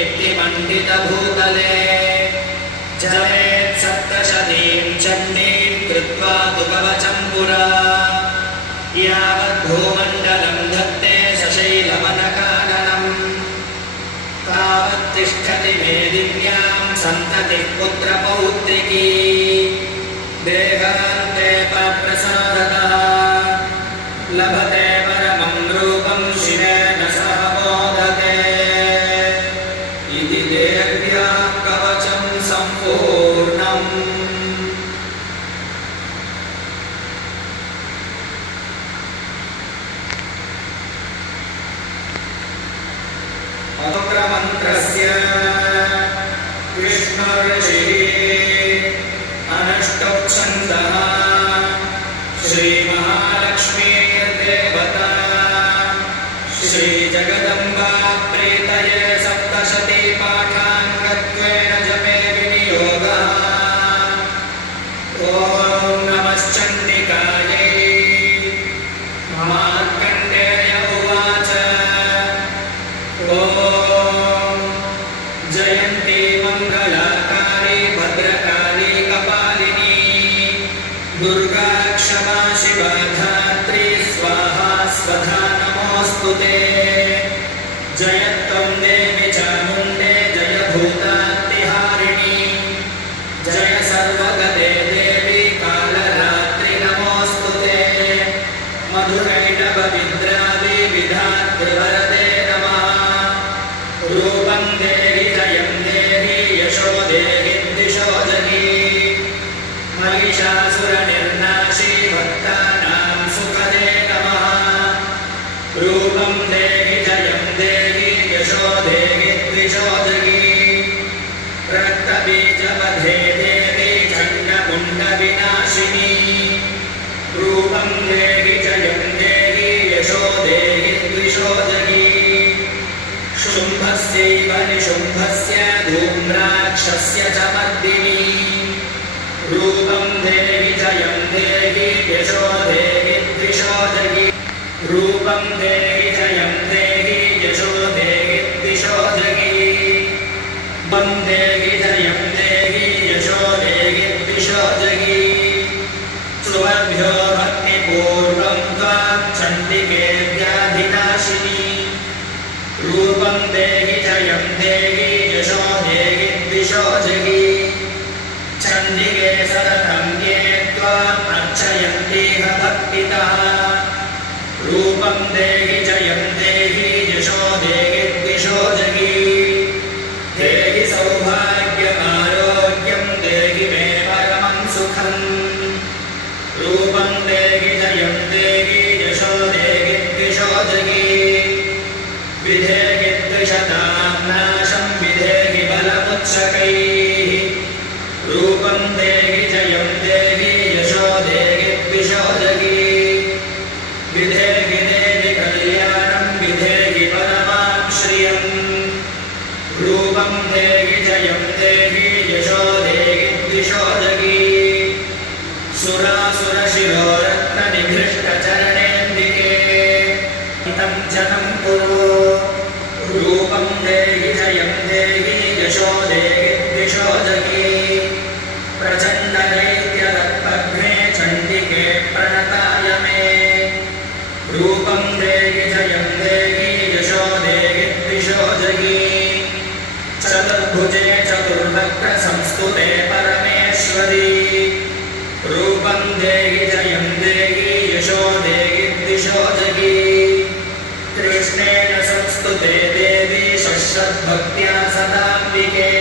मंडितभूतले जलेत् सप्तशतीं चण्डीं कृत्वा तु कवचं पुरा यावद्भूमण्डलं धत्ते सशैलवनकाननं तावत् तिष्ठति मे दिव्यां सन्ततिः पुत्रपौत्रिकी देहान्ते प्रसादतः लभते परमं रूपं शिवेन सह मोदते इति देव्याः कवचं सम्पूर्णम्। अमुक्रमन्त्रस्य विष्णुर्षिः अनुष्टुप्छन्दः श्रीमहालक्ष्मीर्देवता श्रीजगदम्बा प्रीतये सप्तशती पाठाङ्गत्वेन जपे विनियोगः। ॐ नमश्चण्डिकायै। मार्कण्डेय उवाच ॐ जयन्ती मङ्गलाकाली भद्रकाली कपालिनी दुर्गा क्षमा शिवा धात्री स्वाहा स्वधा नमोऽस्तुते। जयत्वं देवी चामुण्डे जय भूतात्तिहारिणी जय सर्वगते देवी कालरात्रि नमोऽस्तुते। मधुरैटभविद्रादि विधातृवरदे नमः। रूपं देहि जयं देहि यशो देहि दिशो जहि महिषासुरनिर्नाशी भक्तानां सुखदे नमः। रूपं देहि जयं देहि यशो देहि दिशो जहि रक्तबीजवधे देहि चण्डमुण्डविनाशिनी। रूपं देहि जयं देहि यशो देहि दिशो जहि शुम्भस्यैव निशुम्भस्य धूम्राक्षस्य च मर्दिनी। रूपं देहि जयं देहि यशो देहि दिशो जहि रूपं देहि जयं देहि यशो देहि दिशो जहि देहि जयं देहि यशो देहि दिशो जहि सुवर्भ्यो भक्तिपूर्वं त्वां चण्डिके व्याधिनाशिनी। रूपं देहि जयं देहि यशो देहि दिशो जहि चण्डिके सततं ये त्वाम् अर्चयन्तीह भक्तितः। रूपं देहि जयं देहि यशो देहि दिशो जहि देहि सौभाग्यमारोग्यं देहि मे परमं सुखम्। रूपं देहि जयं देहि यशो देहि दिशो जहि विधेहि द्विषतां नाशं विधेहि बलमुत्सकैः। रूपं देहि जयं देहि यशो देहि दिशो जहि विधेहि देहि कल्याणं विधेहि परमां श्रियम्। रूपं देहि जयं देहि यशो देहि दिशो जहि सुरासुरशिरोरत्ननिभृष्टचरणेन्दिके तं जनं कुरु। रूपं देहि जयं देहि यशो देहि दिशो जहि प्रचण्डदैत्यदत्तघ्ने चण्डिके प्रणताय मे। रूपं देहि जयं देहि यशो देहि दिशो जहि चतुर्भुजे चतुर्वक्त्र संस्तुते परमेश्वरी। रूपं देहि जयं देहि यशो देहि दिशो जहि कृष्णेन संस्तुते देवी शश्वद्भक्त्या सदाम्बिके।